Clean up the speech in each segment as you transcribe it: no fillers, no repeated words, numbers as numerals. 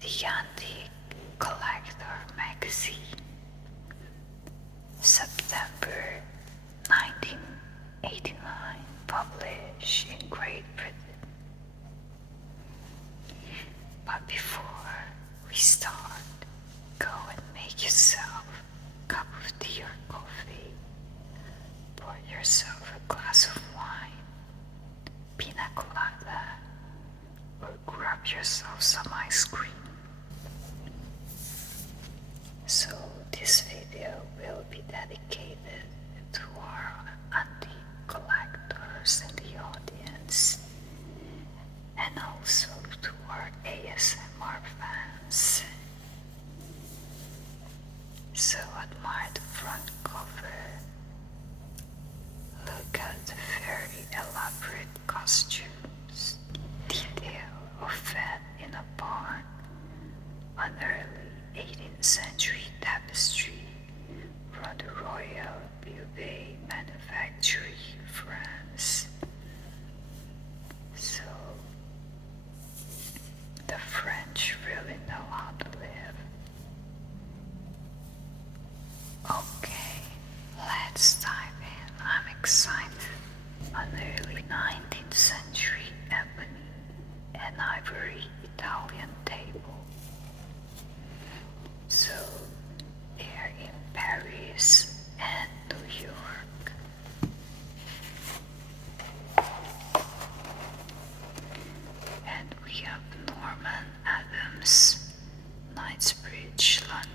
The Antique Collector magazine, September 1989, published in Great Britain. But before we start, go and make yourself a cup of tea or coffee. Pour yourself a glass of wine, pina colada, or grab yourself some ice cream. So this video will be dedicated to our antique collectors in the audience, and also to our ASMR fans. So admire the front cover. Look at the very elaborate costumes, detail of fed in a barn, an early 18th century tapestry from the Royal Beauvais Manufactory, France. So the French really know how to live. Okay, let's dive in. I'm excited. An early 19th century ebony and ivory Italian table. So they're in Paris and New York. And we have Norman Adams, Knightsbridge, London.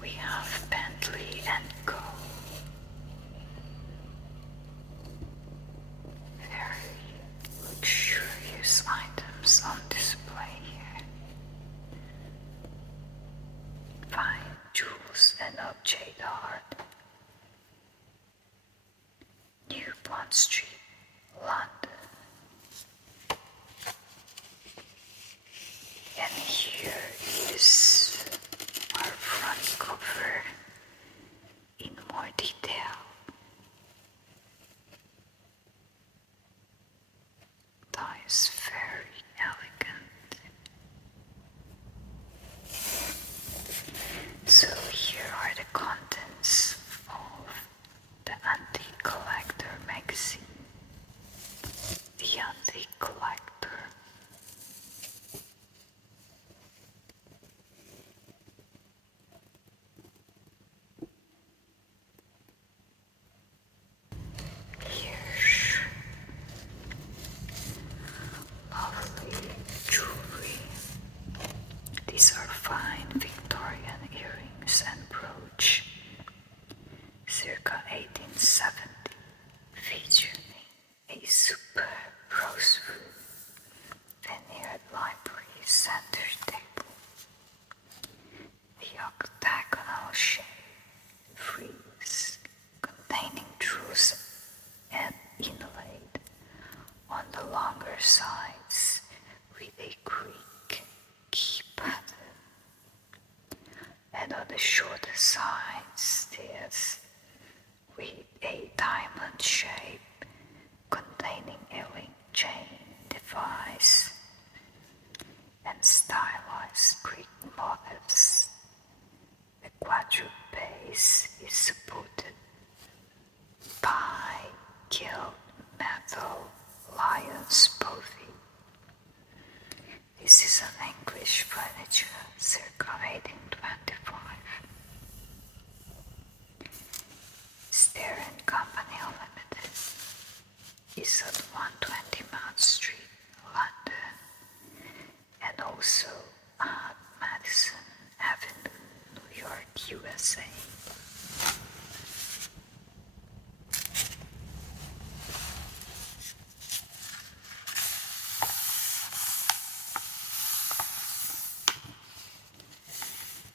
We have Bentley and Co. Very luxurious items on display here. Fine jewels and object art. New Bond Street, London. And here is our front cover in more detail. That is very elegant. So here are the contents of the Antique Collector magazine. The Antique Collector. Here's lovely jewelry. These are fine Victorian earrings and brooch, circa 1870, featuring a superb rosewood veneered library center table. The octagonal shape frieze containing jewels and inlaid on the longer sides with a Greek key pattern, and on the shorter sides there's with a diamond shape containing a link chain device and stylized Greek motifs. The quadruped base is supported by gilt metal lion's bovie. This is an English furniture circa 1825. Stair and Company Limited is at 120 Mount Street, London, and also at Madison Avenue, New York, USA.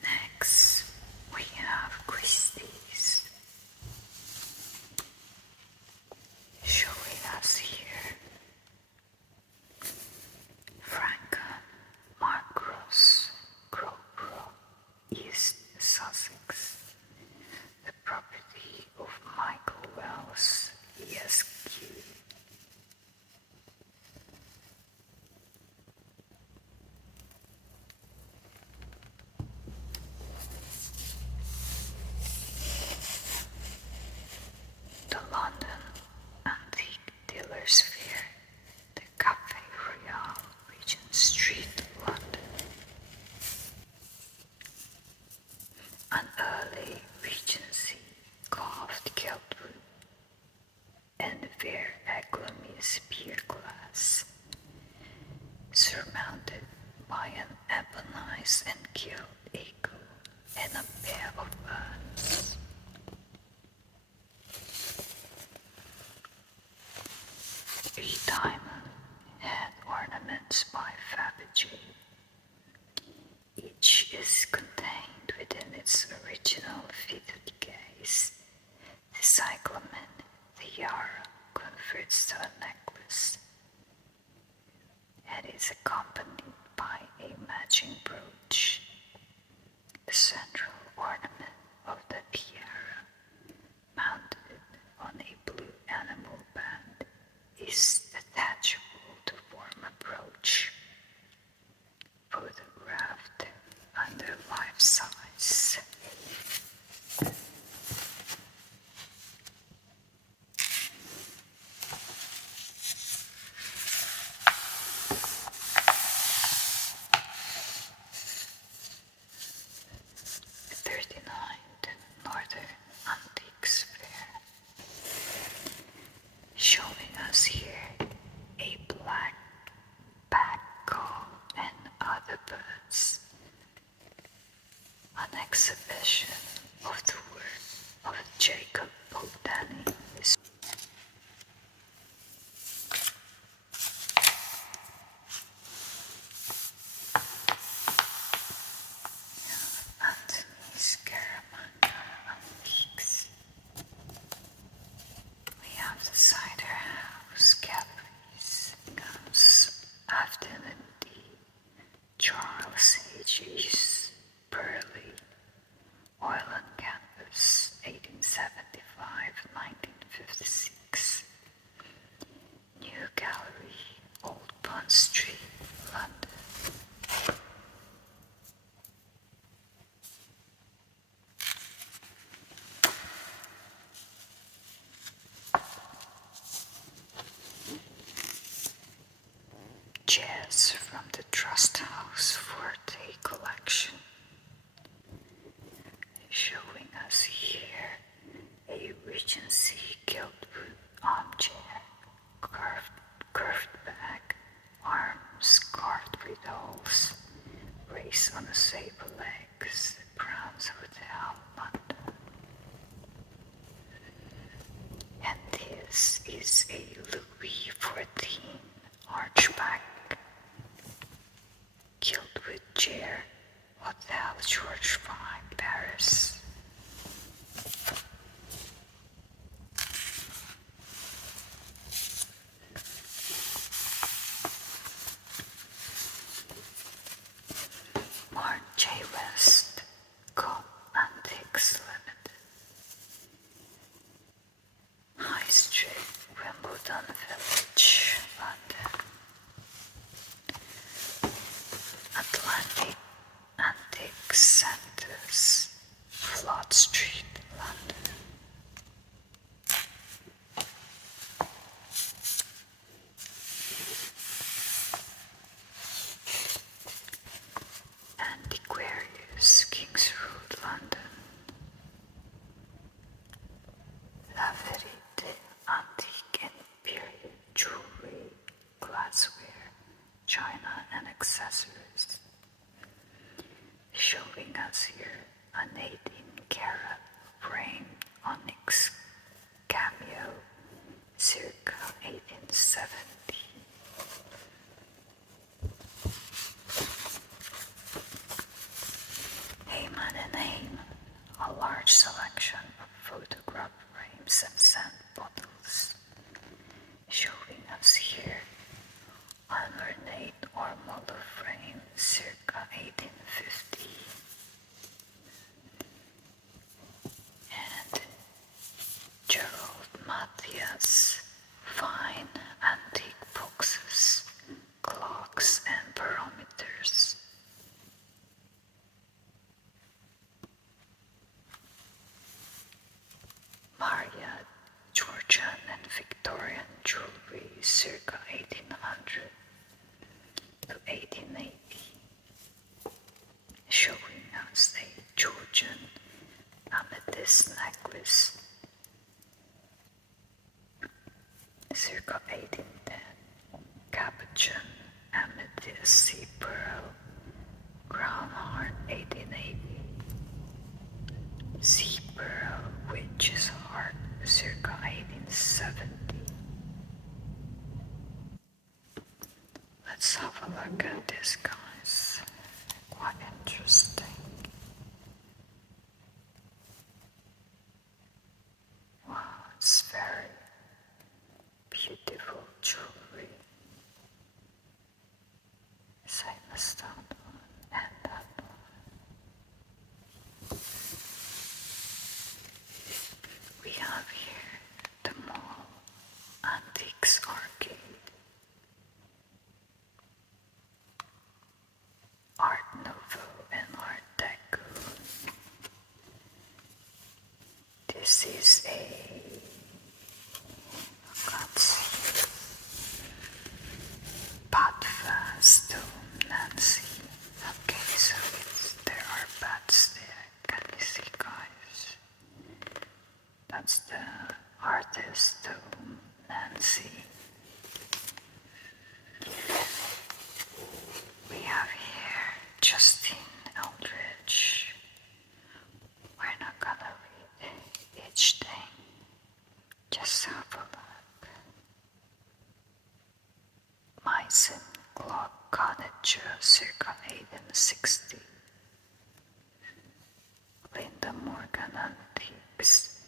Next, we have Christie's. Showing us here Franca apogee. Each is contained within its original fitted case. The cyclamen, the tiara, converts to a necklace and is accompanied by a matching brooch. The central ornament of the tiara, mounted on a blue enamel band, is detachable to form a brooch, photographed under life size. The 39th Northern Antiques Fair, showing us here a black backgull and other birds, an exhibition of the work of Jacob Bodani. Anthony's Scaramanga Antiques. We have the cider house galleries. Comes after the Charles H.E.'s Burley, Oil and Canvas, 1875-1956. New Gallery, Old Bond Street, London. Chairs from the Trust House Forte collection, showing us here a Regency gildwood armchair, curved back, arms carved with holes, raised on a saber legs, Brown's Hotel, London. And this is a Louis XIV archback gildwood chair, Hotel George V, Paris. Mark J. West, Co. Antiques Limited. High Street, Wimbledon Village, London. Atlantic Antiques Centers, Flood Street, London. Antiquarius, Kings Road, London. Lavalier, antique and period jewelry, glassware, china and accessories. Showing us here an 18-karat framed onyx cameo, circa 1870. Heyman and Heyman, a large selection of photograph frames and scent bottles, showing us here an ornate ormolu frame, circa 1850, and Gerald Matthias, fine antique boxes, clocks and barometers. Maria Georgian and Victorian jewelry, circa 1800 to 1880, showing us a Georgian amethyst necklace, circa 1810, capuchin amethyst sea pearl, crown heart, 1880, sea pearl witch's heart, circa 1870. Let's have a look at this Yes, that one and that one. We have here the Mall Antiques Arcade. Art Nouveau and Art Deco. This is a, let's see, Padva Stone Nancy. Okay, so there are bats there. Can you see, guys? That's the artist Stone Nancy. We have here Justin Eldridge. We're not gonna read each thing, just have a look. Meissen Clock Cottage, circa 1860. Linda Morgan Antiques,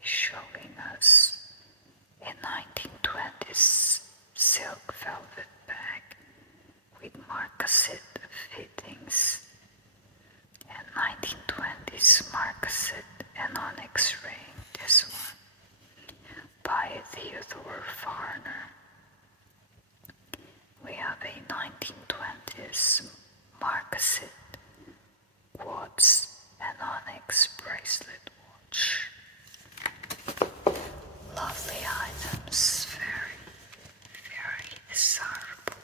showing us a 1920s silk velvet bag with marcassite fittings and 1920s marcassite and onyx ring. This one by Theodore Farner. We have a 1920s marcassite quartz and onyx bracelet watch. Lovely items, very, very desirable.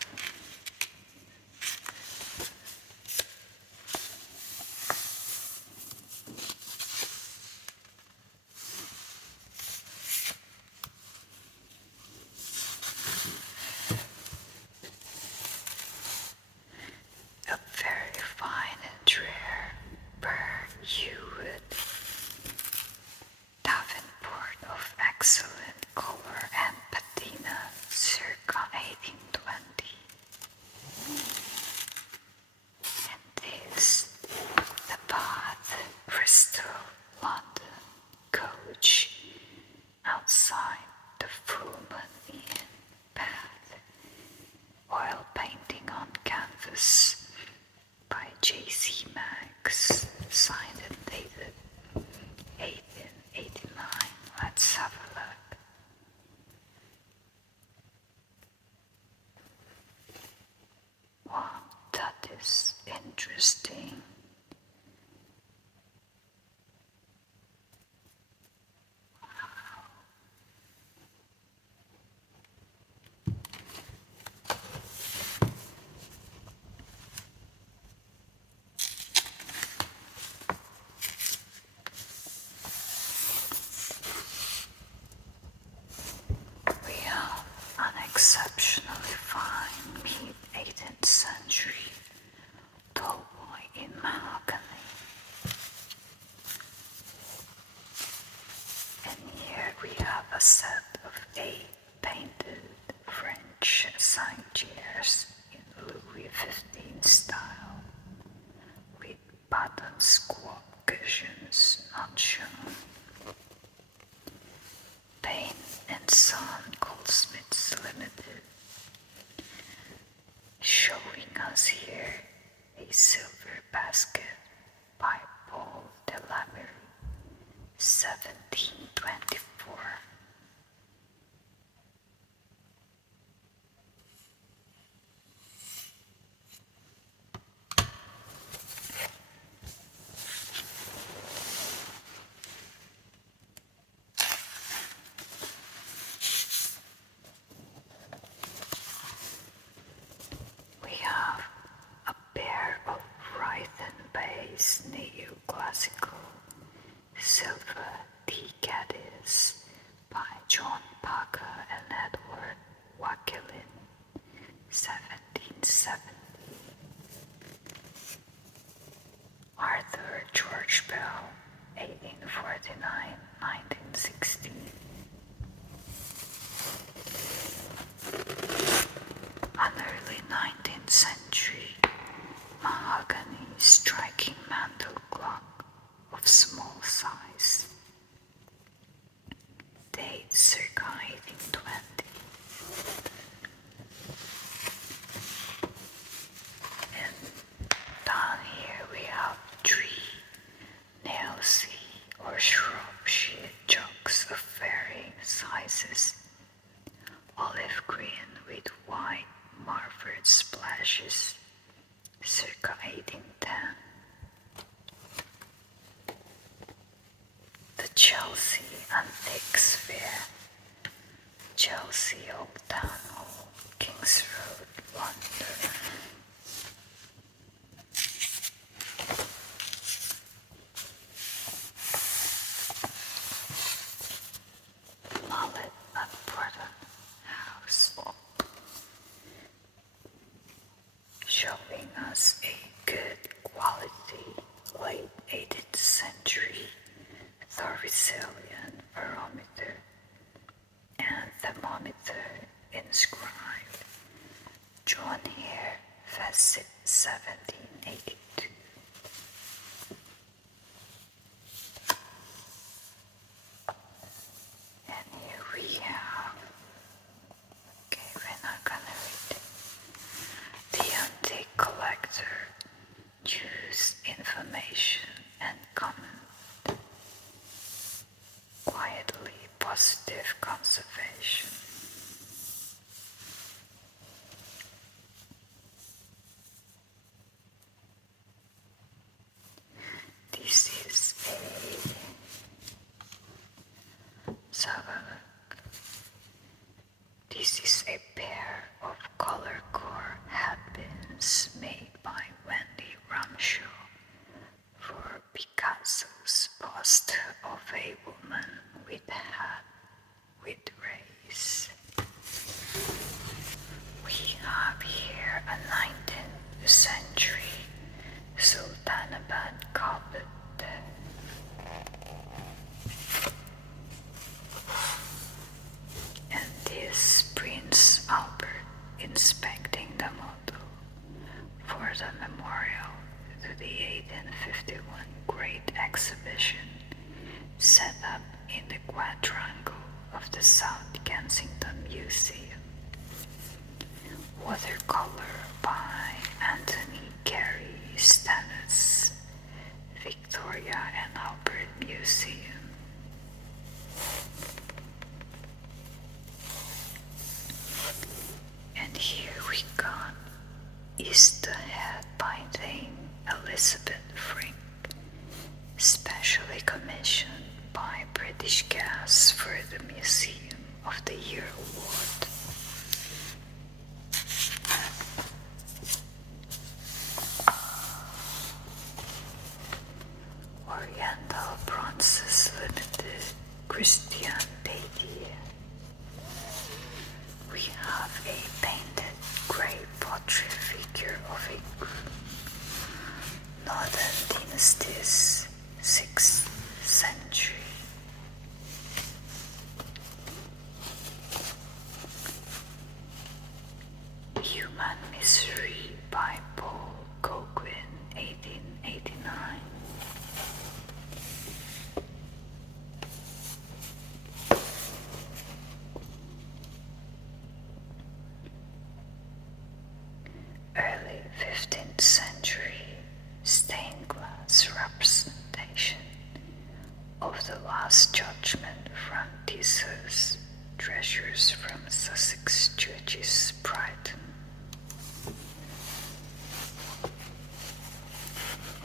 A very fine and rare pear Hewitt Davenport of excellent color and patina, circa 1820. And this, the Bath, Bristol, London coach outside the Fulham Inn, Bath. Oil painting on canvas by J.C. Max, signed and dated 1889. Let's have a look. Wow, that is interesting. We have an exceptionally fine mid-18th century tallboy in mahogany. And here we have a set of 8 painted French assigned chairs in Louis XV style, with button squat cushions not shown. Payne and Son Goldsmiths Limited, showing us here a silver basket by Paul de Lavalier, 1724. We have a pair of Rhythm-based neoclassical silver tea caddies by John Parker and Edward Wakelin, 1770. Arthur George Bell, 1849-1916. An early 19th century mahogany striking mantel clock of small size. Date circa 1820. circa 1810. The Chelsea Antiques Fair, Chelsea Old Town Hall, Kings Road, London. Mullet at Porton House, showing us a good quality late 18th century Thorvisian barometer and thermometer inscribed John Hare, Facet 1782. And here we have, okay, we're not gonna read it. The antique collector used information and comment. Quietly positive conservation. This is let's have a look. This is a pair of color core hat-pins made by Wendy Ramshaw for Picasso's bust of a woman with a hat with rays. We have here a 19th century Sultanabad carpet. And this Prince Albert inspecting the model for the memorial to the 1851 Great Exhibition set up in the quadrangle of the South Kensington Museum. Watercolor by Anthony Gary Stannis, Victoria and Albert Museum. And here we got is the head by Dame Elizabeth Frink, specially commissioned by British Gas for the Museum of the Year Award. Oriental Bronzes Limited, Christian Dadier. We have a painted grey pottery figure of a Northern Dynasty's 6th century. Human Misery by Paul Gauguin, 1889. Early 15th century stained glass representation of the Last Judgment from Theseus, treasures from Sussex Churches, Brighton.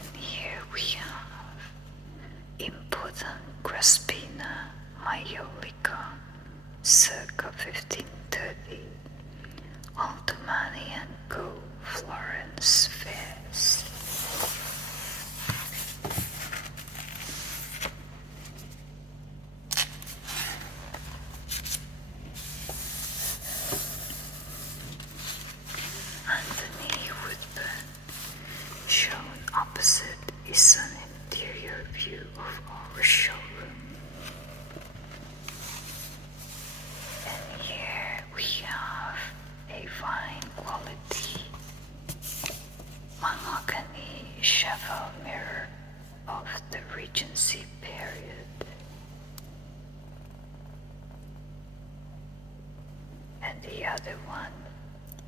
And here we have Impotent Graspina Maiolica, circa 1530. Altomani and Co. Florence Fairs. Anthony Woodburn, shown opposite, is an interior view of our showroom. And here we have a fine quality mahogany cheval mirror of the Regency period. And the other one,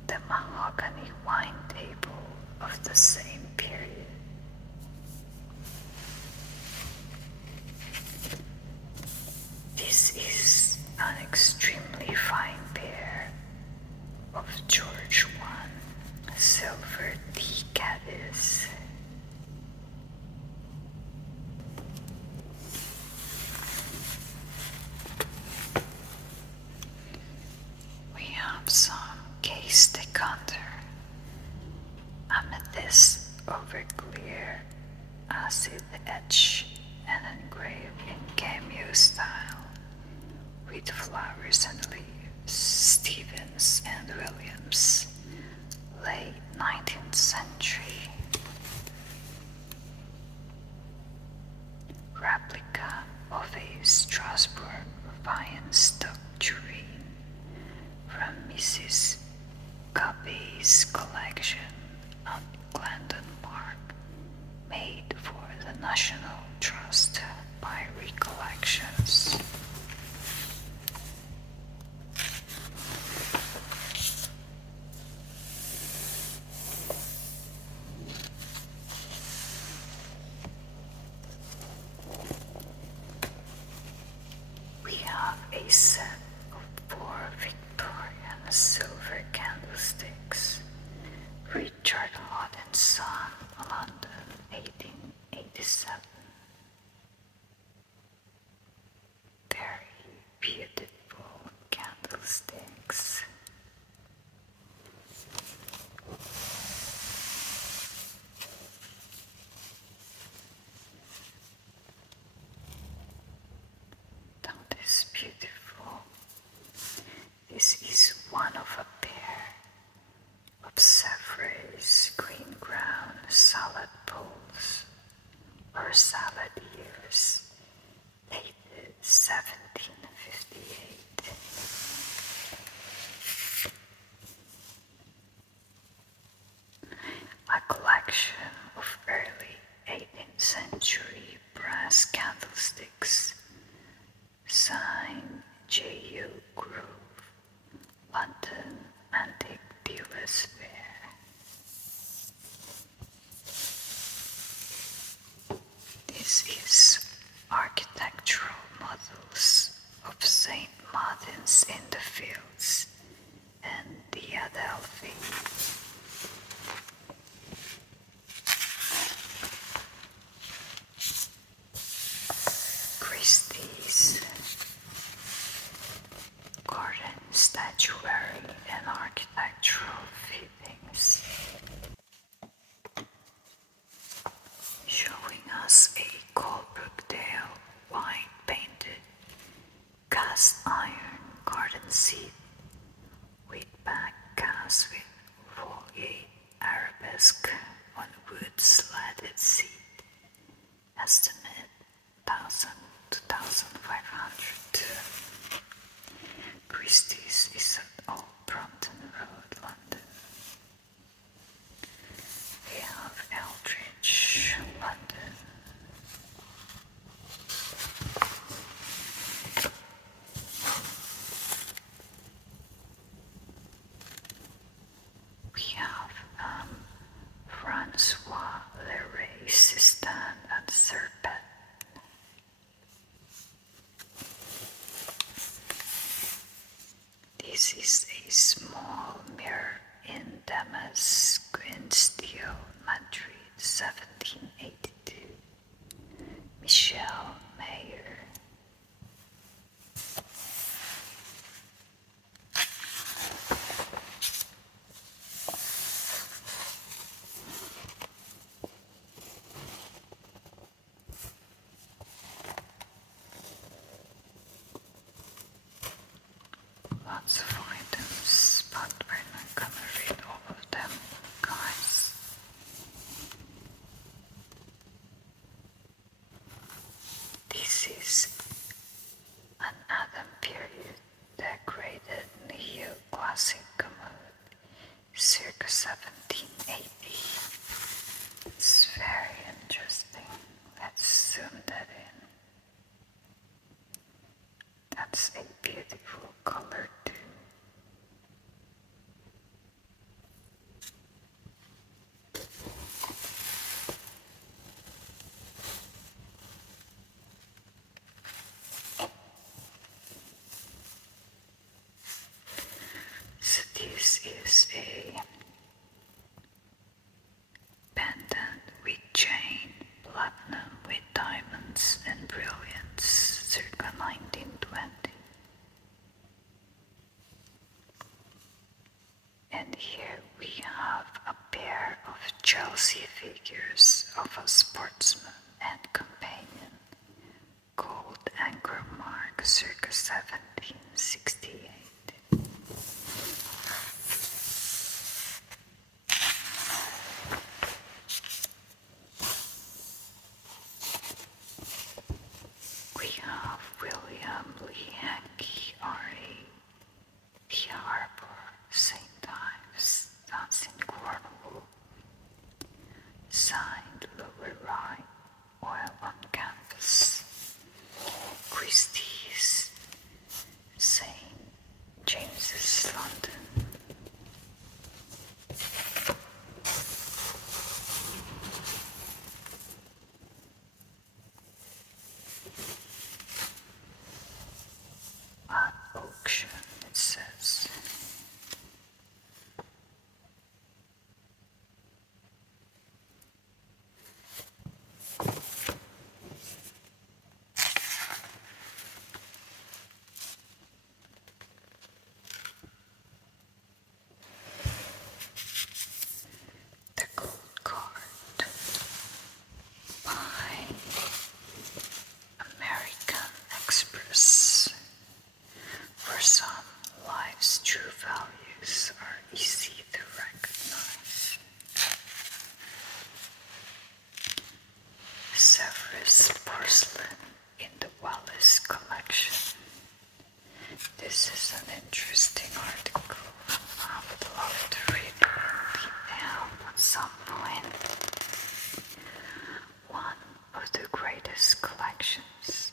the mahogany wine table of the same period. This is an extremely fine pair of George I silver tea caddies over clear, acid etch and engrave in cameo style, with flowers and leaves. Stevens and Williams, late 19th century. Replica of a Strasbourg vine stock tureen from Mrs. Cubby's collection at Glendon Park, made for the National Trust by Recollections. We have a set of 4 Victorian silver candlesticks. Richard Hott and Son, London, 1887. Very beautiful candlesticks. That is beautiful. This is one of a pair of Safra's green ground salad bowls or salad years, dated 1758. A collection of early 18th century brass candlesticks, signed J.U. Grove, London Antique Dealers Fair. This is architectural models of St. Martin's in the Fields and the Adelphi. Christie's garden statuary and architectural fittings, showing us a Colebrookdale white painted cast iron garden Chelsea figures of a sportsman and companion called Anchor Mark circa 1768. We have William Lee Hankey, R.A., The Harbour, St. Ives, that's in Cornwall. Signed Lavalier, oil on canvas. Christie's, St. James's, London. At auction, it says. The Gold Card by American Express. For some, life's true values are easy to recognize. Severus porcelain in the Wallace collection. This is an interesting article. I would love to read it in detail at some point. One of the greatest collections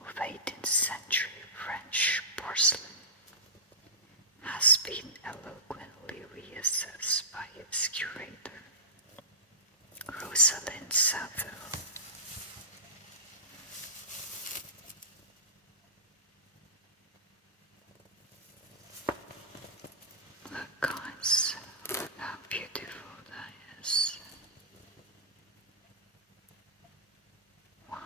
of 18th century French porcelain has been eloquently reassessed by its curator, Rosalind Saville. Look guys, look how beautiful that is. Wow.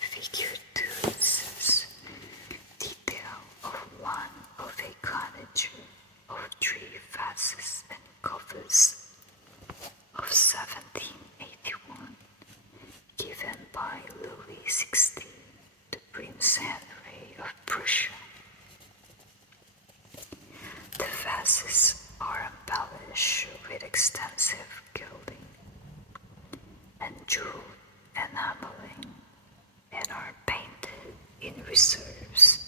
Figure 2, it says, detail of one of a cottager of 3 vases and covers of 1781, given by Louis XVI to Prince Henry of Prussia. The vases are embellished with extensive gilding and jeweled enameling and are painted in reserves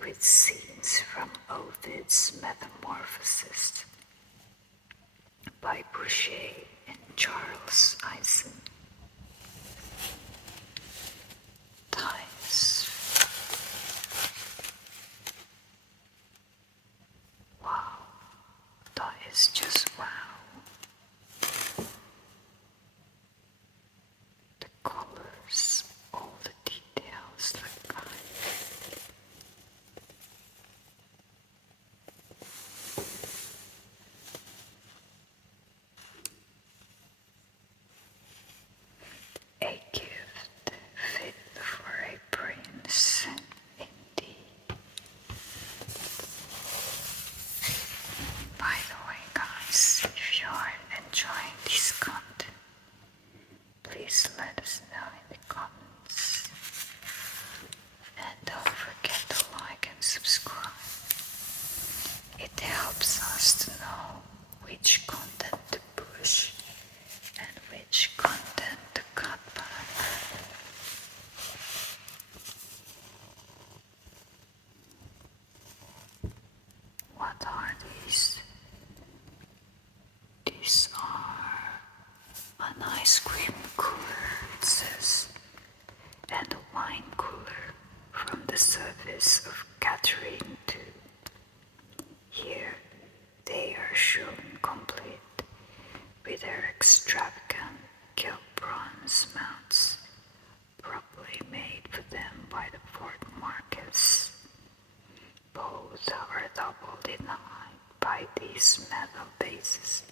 with scenes from Ovid's Metamorphoses by Boucher and Charles Eisen. Ties. Wow, that is just wow. The colors, all the details, look guys. A gift fit for a prince, indeed. By the way, guys, if you are enjoying this content, please let us know in the comments. And don't forget to like and subscribe. It helps us to know which content to push and which content to cut back. What are these? These are an ice cream cooler, it says, and a wine cooler from the service of Catherine II. Here they are shown complete with their extravagant gilt bronze mounts, probably made for them by the Fort Marquess. Both are doubled in height by these metal bases.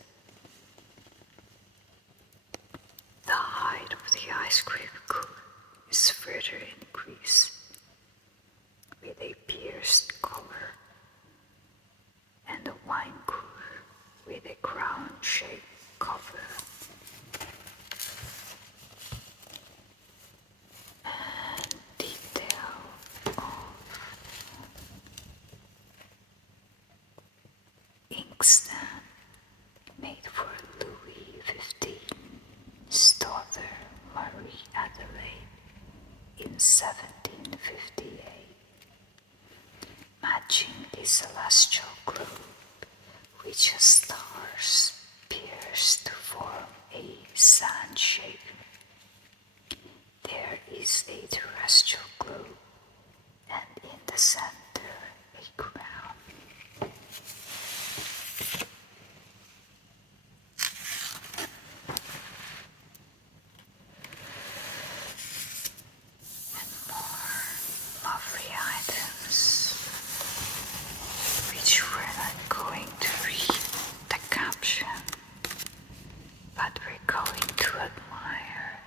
The height of the ice cream cooler is further increased with a 1758. Matching the celestial globe, which has stars pierced to form a sun shape, there is a terrestrial globe, and in the center a crown. And more lovely items, which we're not going to read the caption, but we're going to admire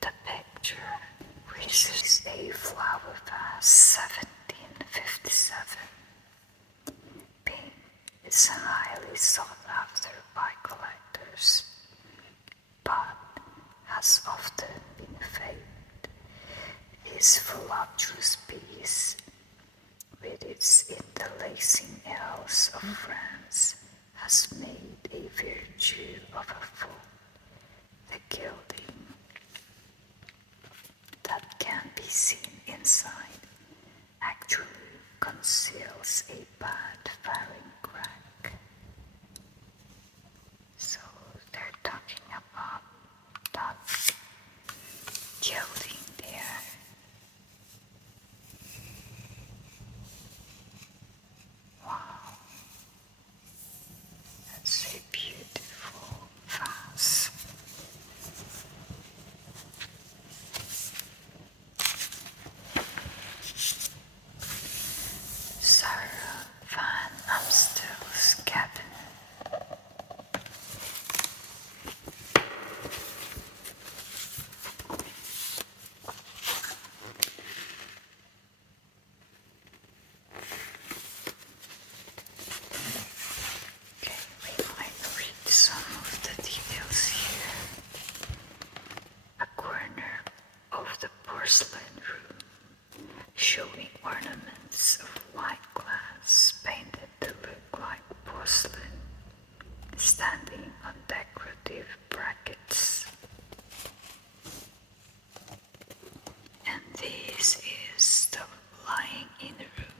the picture, which is a flower vase 1757. Pink is highly sought after by collectors, but has often been faked. This voluptuous piece, with its interlacing elves of France, has made a virtue of a fold. The gilding that can be seen inside actually conceals a bad firing crack. So they're talking about that gilding there. Wow, that's a beautiful vase. Sarah Van Amstel's cabinet. Okay, we might read some of the details here. A corner of the porcelain room, showing ornaments of white glass painted to look like porcelain, standing on decorative brackets. And this is the lying in the room,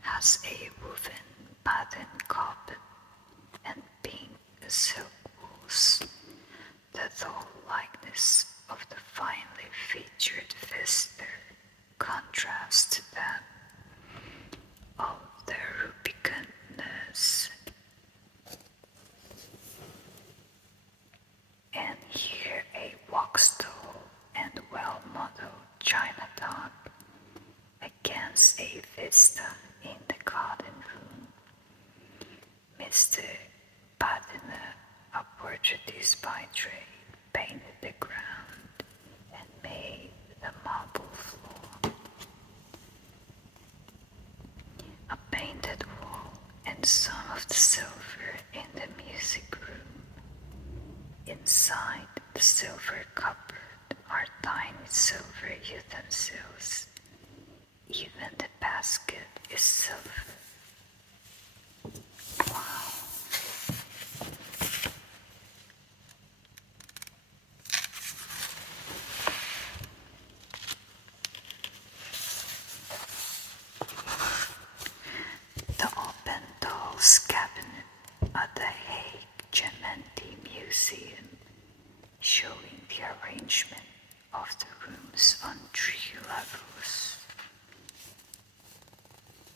has a woven pattern carpet and pink silk walls. The dull likeness of the finely featured visitor contrasts to that of the rubicundness. And here a wax doll and well-modeled china dog against a vista in the garden room. Mr. Badiner, a portraitist by trade, painted the ground and made the marble floor. A painted wall and some of the silver in the music room. Inside the silver cupboard are tiny silver utensils. Even the basket is silver. Wow. The open doll's cabinet at the Hague Gemeente Museum, showing the arrangement of the rooms on 3 levels.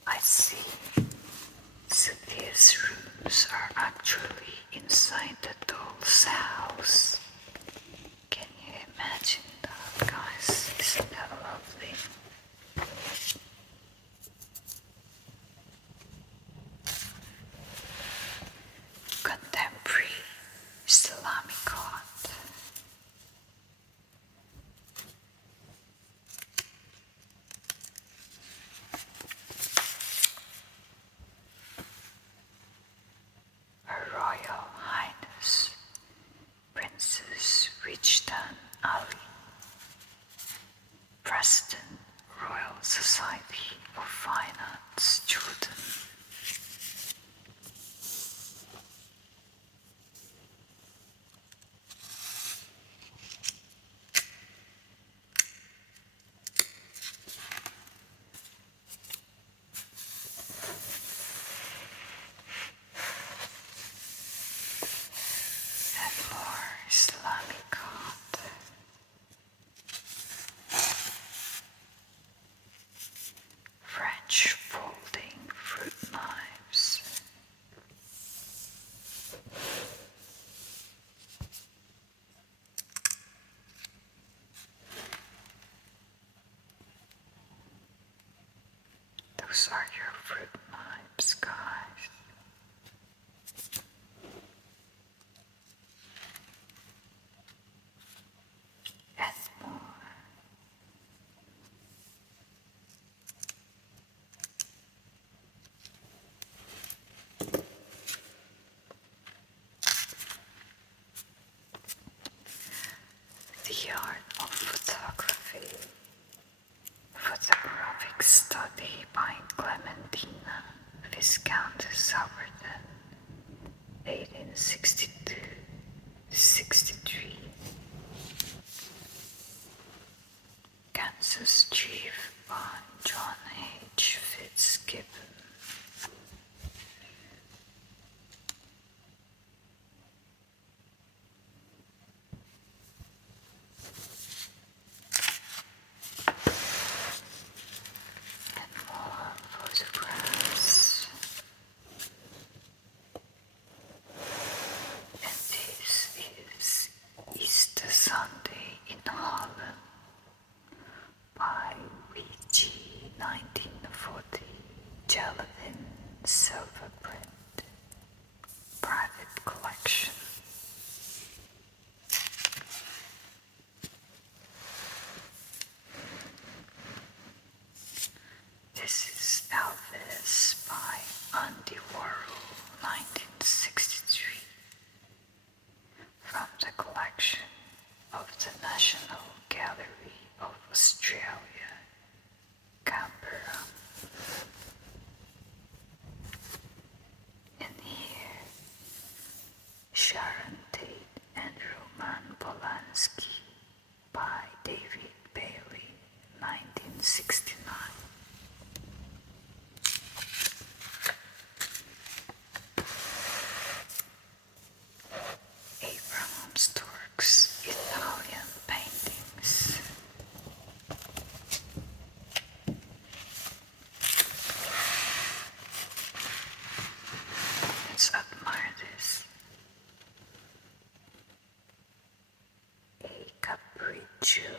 I see. So these rooms are actually inside the doll's house. Can you imagine that, guys? Isn't that lovely? Contemporary Islamic art. Her Royal Highness Princess Richtan Ali, President, Royal Society of Fine Arts, Jordan. fruit knives, guys. And more. The art of photography. Photographic study by Clementina Viscountess Sowerton, 1862-63. Kansas Chief by John H. Fitzgibbon. And more photographs. And this is Easter Sunday in Holland by V.G. 1940, gelatin silver print, private collection. This is Elvis by Andy Warhol, 1963, from the collection of the National Gallery of Australia, Canberra. And here, Sharon Tate and Roman Polanski by David Bailey, 1969. Abraham Stork's Italian paintings. Let's admire this. A Capriccio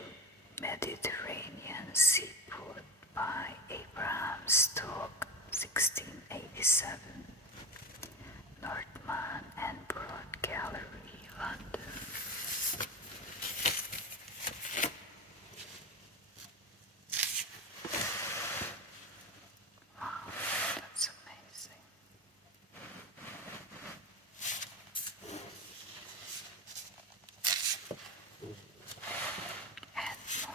Mediterranean Seaport by Abraham Stork, 1687. Nordman and Broad Gallery, London. Wow, that's amazing. And more.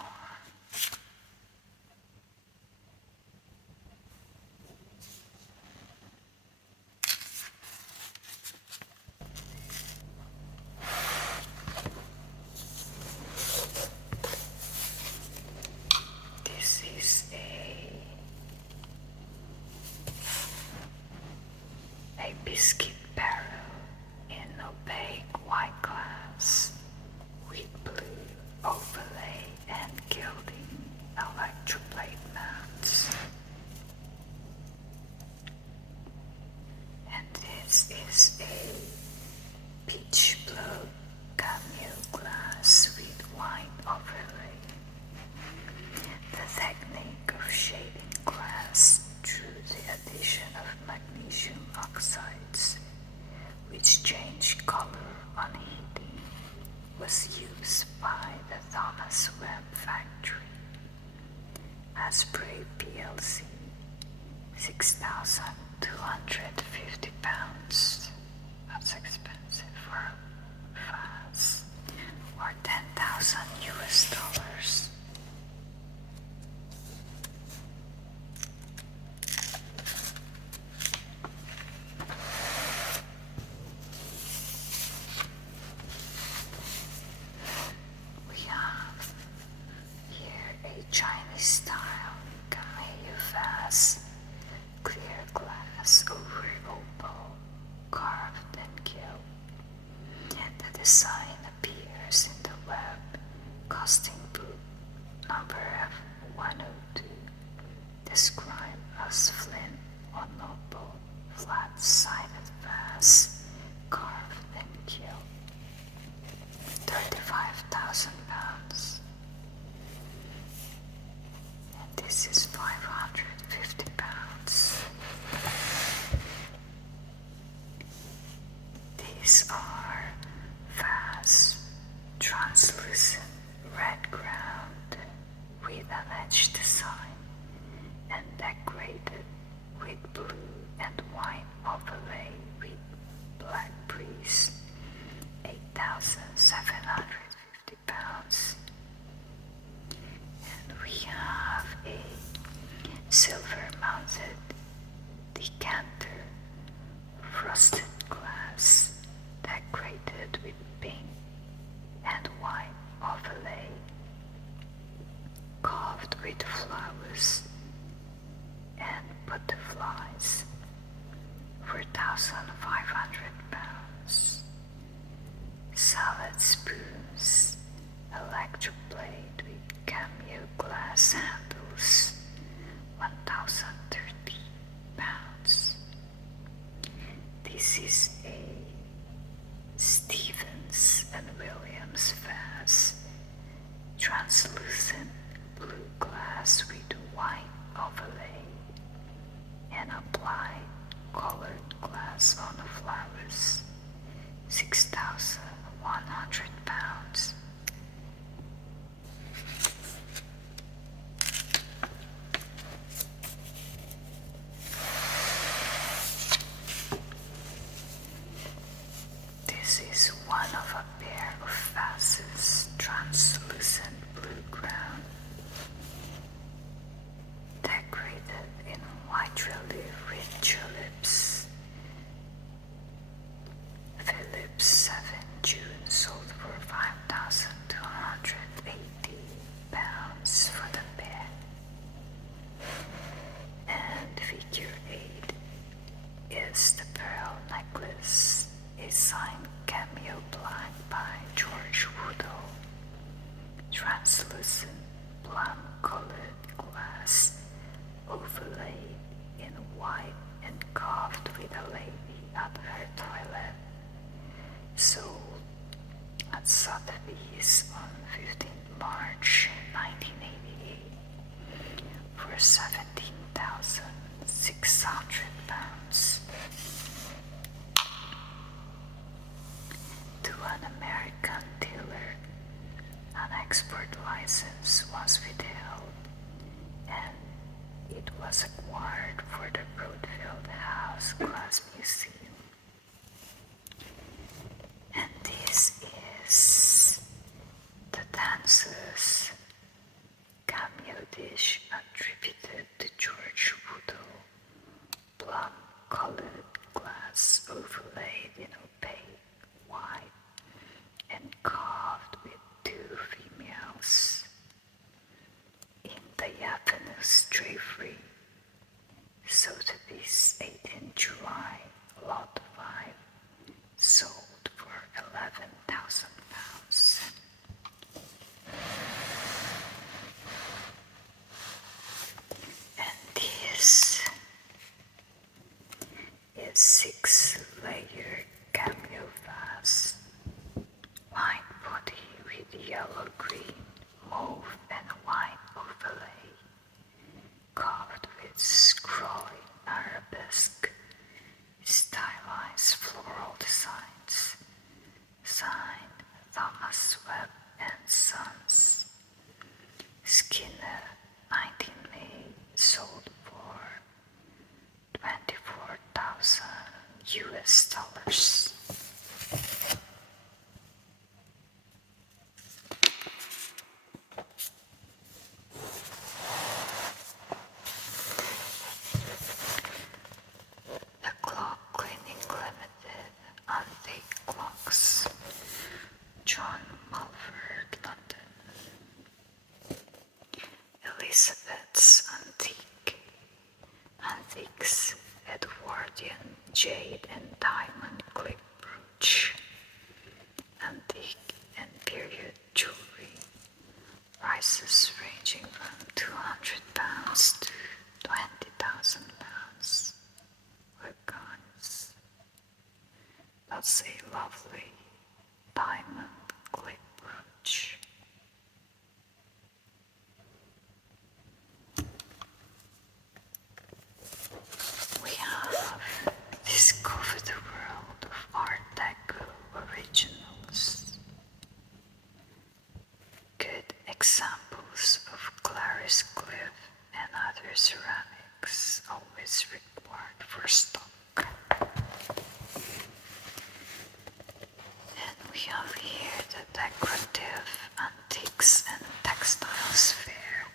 This is a biscuit barrel in opaque white glass with blue overlay and gilding electroplate mounts. And this is a peach blue cameo glass with white overlay. The technique of shading glass through the addition of magnesium oxides, which change color on heating, was used by the Thomas Webb factory. Asprey plc, 6,250 pounds. That's expensive for a vase, or 10,000 US dollars. We have here a Chinese style camellia vase, clear glass over opal, carved and gilt. The design appears in the web, costing book silver-mounted decanter, frosted glass decorated with pink and white overlay, carved with flowers and butterflies, 4,500 pounds. Salad spoons, electric plate with cameo glass handles, 1,030 pounds. This is a Stevens and Williams vase, translucent blue glass with white overlay, and applied colored glass on the flowers, 6,100 pounds. This is one of a pair of vases, translucent blue ground, decorated in white relief with tulips. Phillips 7 June sold for 5,280 pounds for the pair. And figure 8 is the pearl necklace, a signed cameo black by George Woodall, translucent plum-colored glass overlaid in white and carved with a lady at her toilet, sold at Sotheby's on 15th March 1988 for 17,600 pounds. To an American dealer, an export license was withheld, and it was acquired for the Broadfield House Glass Museum. And this is the dancer's cameo dish attributed to George Woodall, plum-colored glass overlaid in opaque white and carved with two females. In the Japanese drapery, Sotheby's 18 July, Lot 5, sold for 11,000 pounds. And this is 6-layer cameo vase, white body with yellow, green, mauve, and white overlay, carved with scrolling arabesque, stylized floral designs, signed Thomas Webb and Sons. Skinner, 19 May, sold for $24,000. The Clock Cleaning Limited, Antique Clocks, John Mulford, London. Elizabeth's Antiques, Edwardian jade and diamond clip brooch, antique and period jewelry, prices ranging from 200 pounds to 20,000 pounds. Look guys, that's a lovely diamond clip brooch. We have discovered the world of Art Deco originals. Good examples of Clarice Cliff and other ceramics, always required for stock. And we have here the Decorative Antiques and Textiles Fair.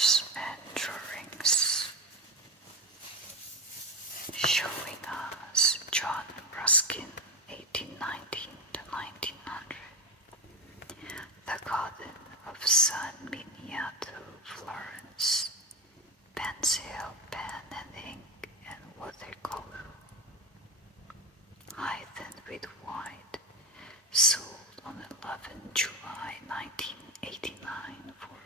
watercolors and drawings, showing us John Ruskin, 1819 to 1900, the Garden of San Miniato, Florence, pencil, pen and ink, and watercolor, heightened with white, sold on 11 July 1989 for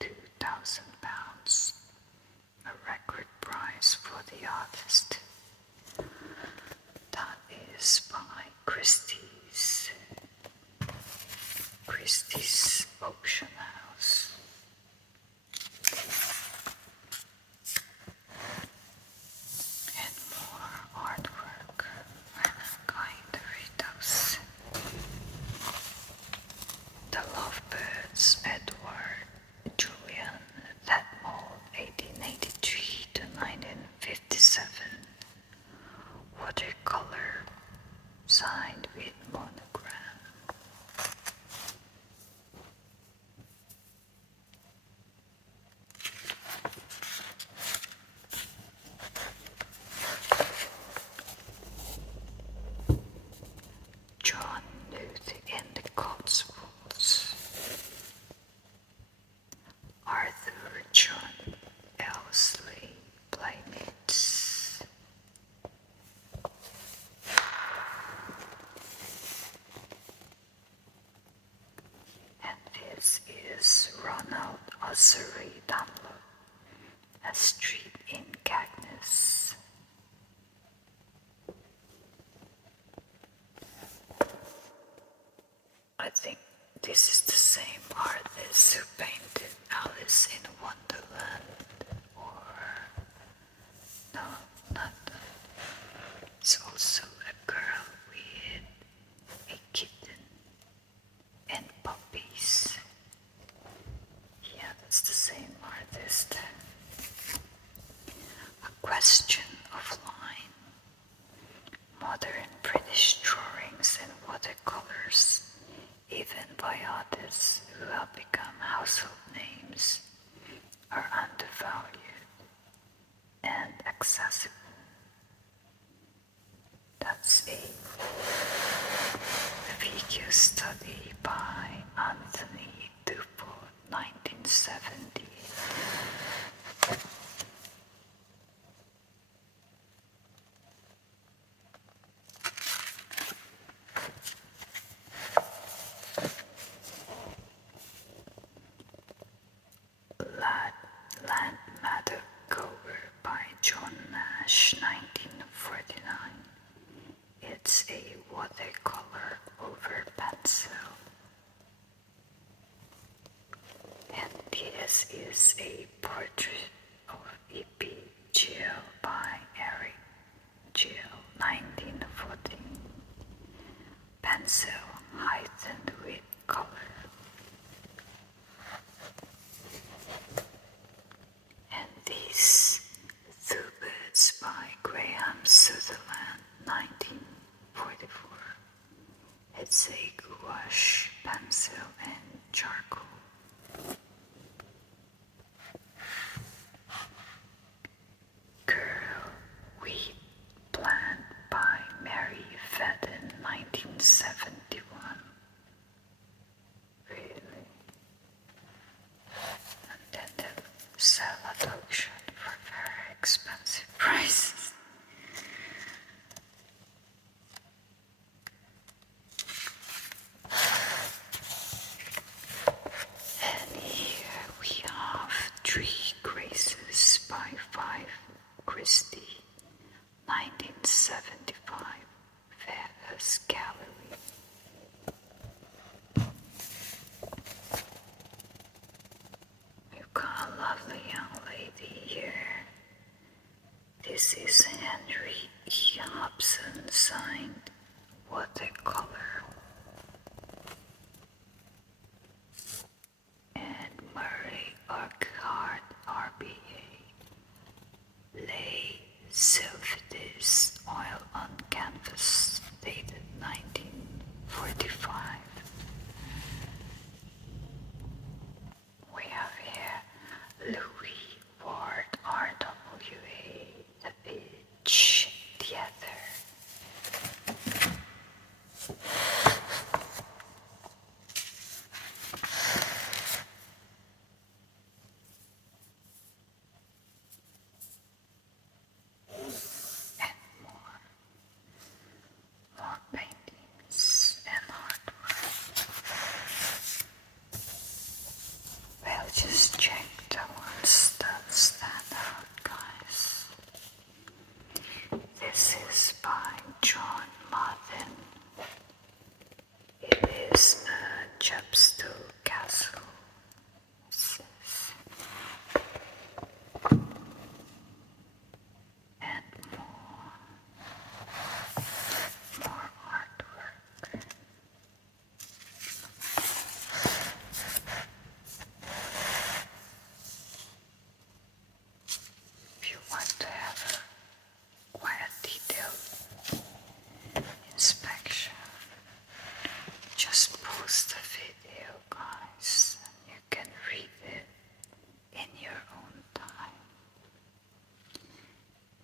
£42,000, a record price for the artist. That is by Christie's Auction House. And more artwork, and I'm going to read those. The Lovebirds, Edward Julian Detmold, 1883 to 1957. Watercolor, signed with monogram. John Nude in the Cotswolds. Arthur John Elsley, Playmates. And this is Ronald Ossery Dunlop, A Street in Caithness. I think this is the same artist who painted Alice in Wonderland, or no, not that. It's also a girl with a kitten and puppies. Yeah, that's the same artist. A Question of Line. Modern British drawings and watercolors, even by artists who have become household names, are undervalued and accessible. That's a video study by Anthony Dupont, 1970. Land Matter cover by John Nash, 1949. It's a watercolor over pencil. And this is a portrait of E.P. Gill by Eric Gill, 1914. Pencil heightened with color. And these Two Birds by Graham Sutherland, 1944. It's a gouache, pencil and charcoal. Girl, Wheat Plant by Mary Fedden, 1971. Really? And then they sell at auction for very expensive prices. And here we have Three Graces by Five Christie, 1975, Fairhurst Gallery. You've got a lovely young lady here. This is Henry E. Hobson, signed watercolor. And Murray Urquhart, RBA. Lay Sylvitis, oil on canvas, dated 1945. We have here just check the ones that stand out, guys. This is by John Martin. It is a chapstick castle. It says. And more artwork. If you want to have a quite detailed inspection, just pause the video, guys, and you can read it in your own time.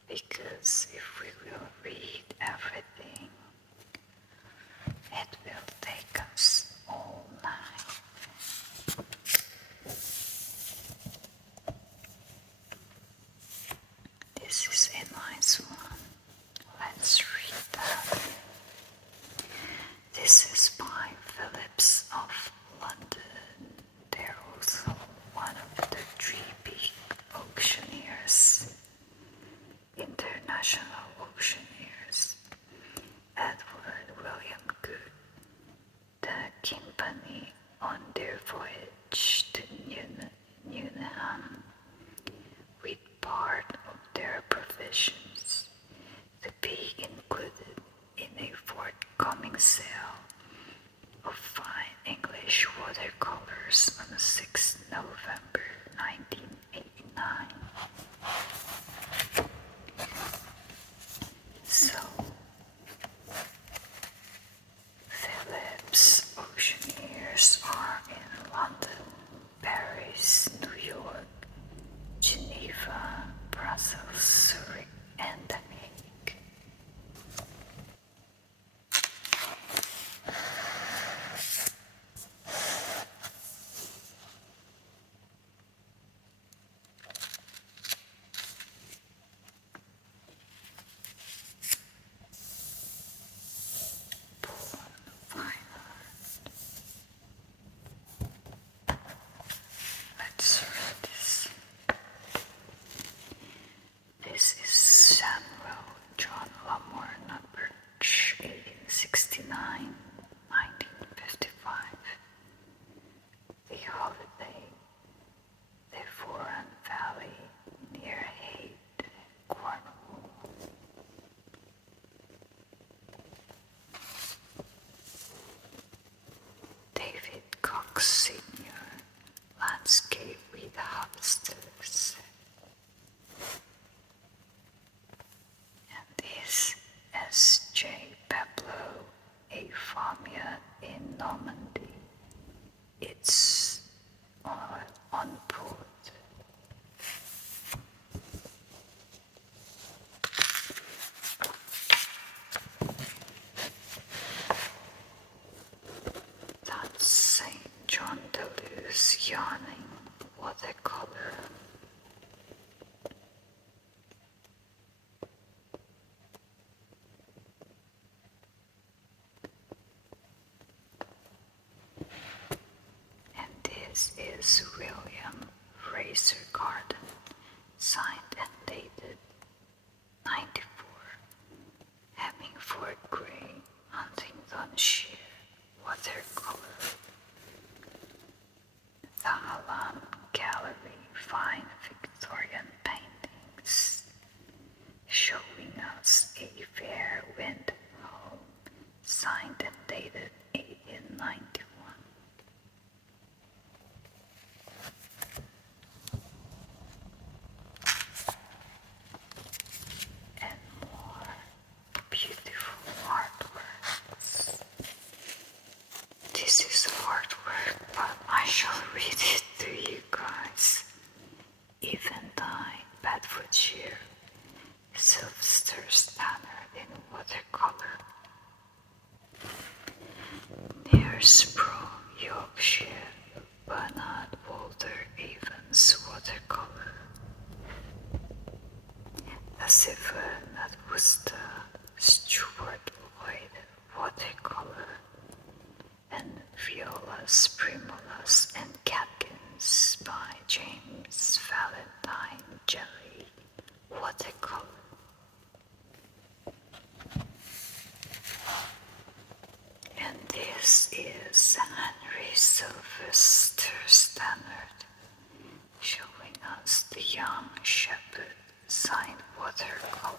Because if we will read everything, it will take us all night. This is a nice one. Let's read that. This is by Phillips of London. They're also one of the 3 big auctioneers, international auctioneers. Edward William Good, the company on their voyage to Newnham, with part of their provisions to be included in a forthcoming sale of fine English watercolors on 6 November 1989. So, Phillips auctioneers are in London, Paris, New York, Geneva, Brussels, Zurich, and The Hague. Let's read this. This is Samuel John Lamore number 1869, 1955. The Holiday, the Foran Valley near Hythe, Cornwall. David Cox Sr. Landscape with Harvesters. And this is J. Pablo, a farmyard in Normandy. It's on board. That's St. John de Luz Yawning watercolor. And this is William Fraser Garden, signed and dated 94, Hemmingford Grey, Huntingdonshire, watercolor. The Hallam Gallery, fine Victorian paintings, showing us a fair wind home, signed and dated 1891. And more beautiful artworks. This is artwork, but I shall read it to you guys. Eventide, Bedfordshire, Sylvester Stannard in watercolor. Near Spro, Yorkshire, Bernard Walter Evans watercolor. The Severn at Worcester, Stuart Lloyd watercolor. And Violas, Primulas, and Catkins Volumes by James Valentine Jelly Watercolor. And this is Henry Sylvester Stannard showing us the young shepherd signed watercolor.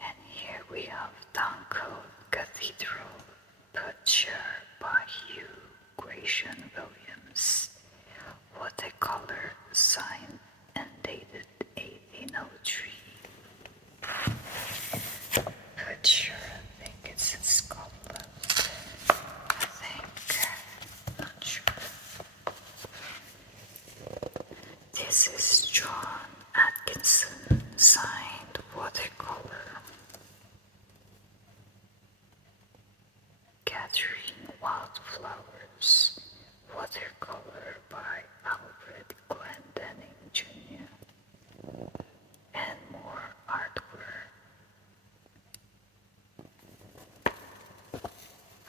And here we have Dunkeld Cathedral picture by Hugh Gratian Williams, watercolor signed and dated 1803. Picture, I think it's in Scotland. I think, not sure. This is John Atkinson signed watercolor. Gathering Wildflowers, watercolor by Alfred Glendenning Jr. and more artwork.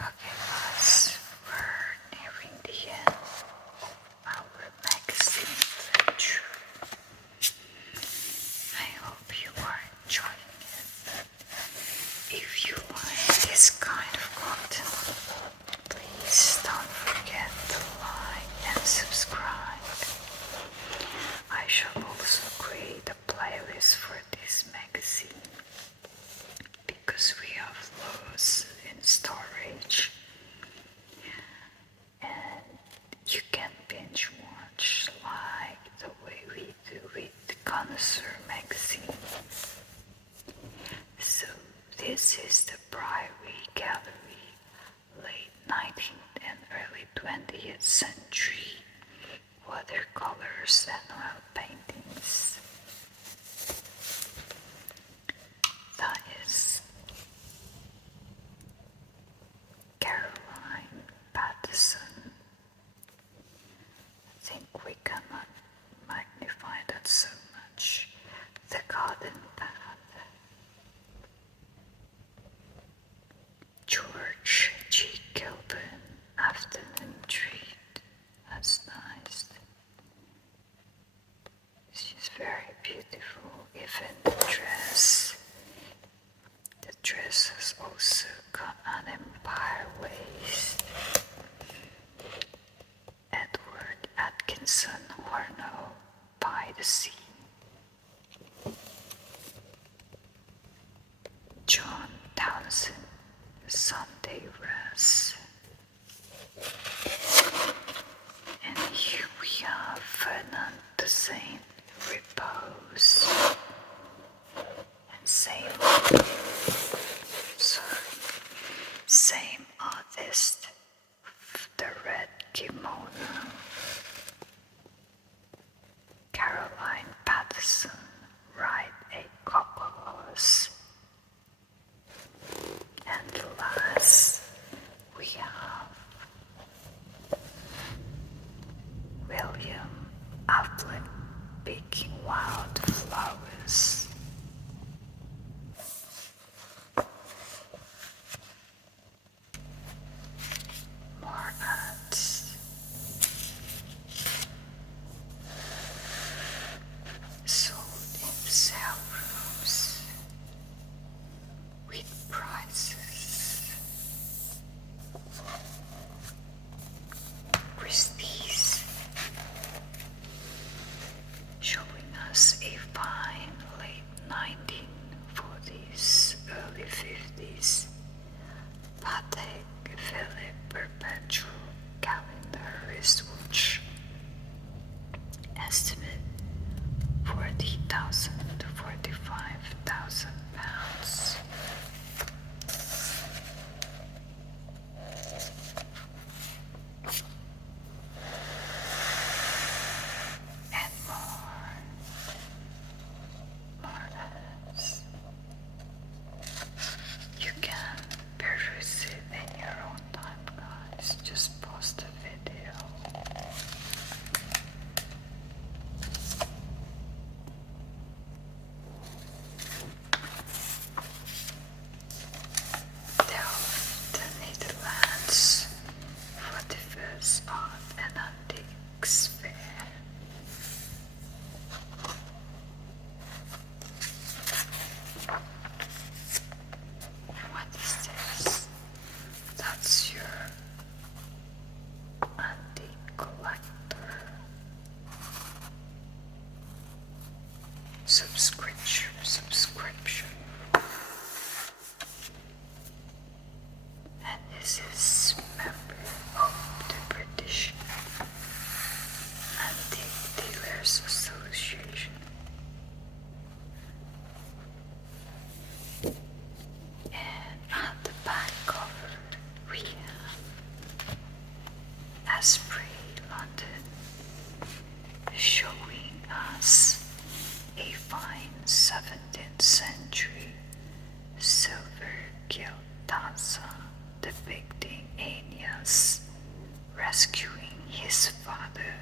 Okay guys, we're nearing the end of our magazine adventure. I hope you are enjoying it. If you like this kind of content, please don't forget to like and subscribe. I shall also create a playlist for this magazine because we have loads in storage and you can binge watch like the way we do with the Connoisseur magazine. So this is the Priory Gallery, late 19th and early 20th century watercolors and oil paintings. That is Caroline Pattison. I think we cannot magnify that so much. The Garden Path. George G. Gilpin, Afternoon Treat. That's nice. She's very beautiful, even the dress. The dress has also got an empire waist. Edward Atkinson Horno, By the Sea. John Townsend, Sunday Rest. And here we have Fernand de Saint Repose. And same artist, the red kimono. Caroline Pattison, Ride a Copperhorse. And last, we have William Affleck Picking Wildflowers. More ads. Sold in sale rooms with prices. Christie's showing us a fine late 1940s, early 50s Patek Philippe Perpetual Calendar wristwatch. Estimate 40,000 to 45,000 pounds. And more ads. You can peruse it in your own time, guys. Just pause the video. Delft, the Netherlands, for diverse art and This is member of the British Antique Dealers Association. And on the back cover we have Asprey, London, showing us a fine 17th century silver gilt taza depicting Aeneas rescuing his father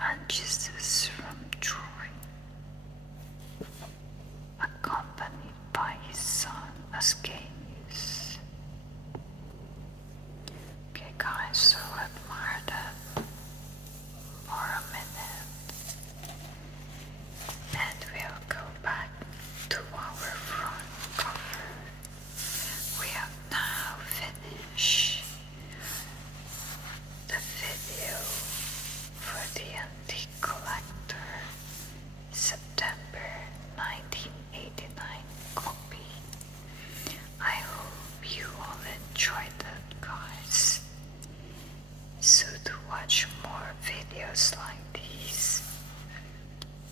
Anchises from Troy, accompanied by his son Ascanius. Okay guys, so admire that for a minute and we'll go back to our front cover. We have now finished the video for the Antique Collector September 1989 copy. I hope you all enjoyed that, guys. So to watch more videos like these,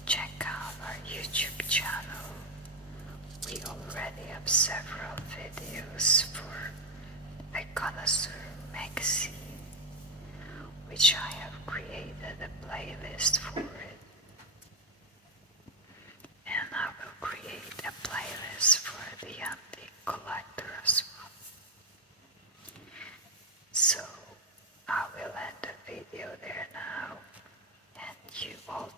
check out our YouTube channel. We already have several videos for a connoisseur magazine, which I have created a playlist for it. And I will create a playlist for the Antique Collector as well. So I will end the video there now, and you all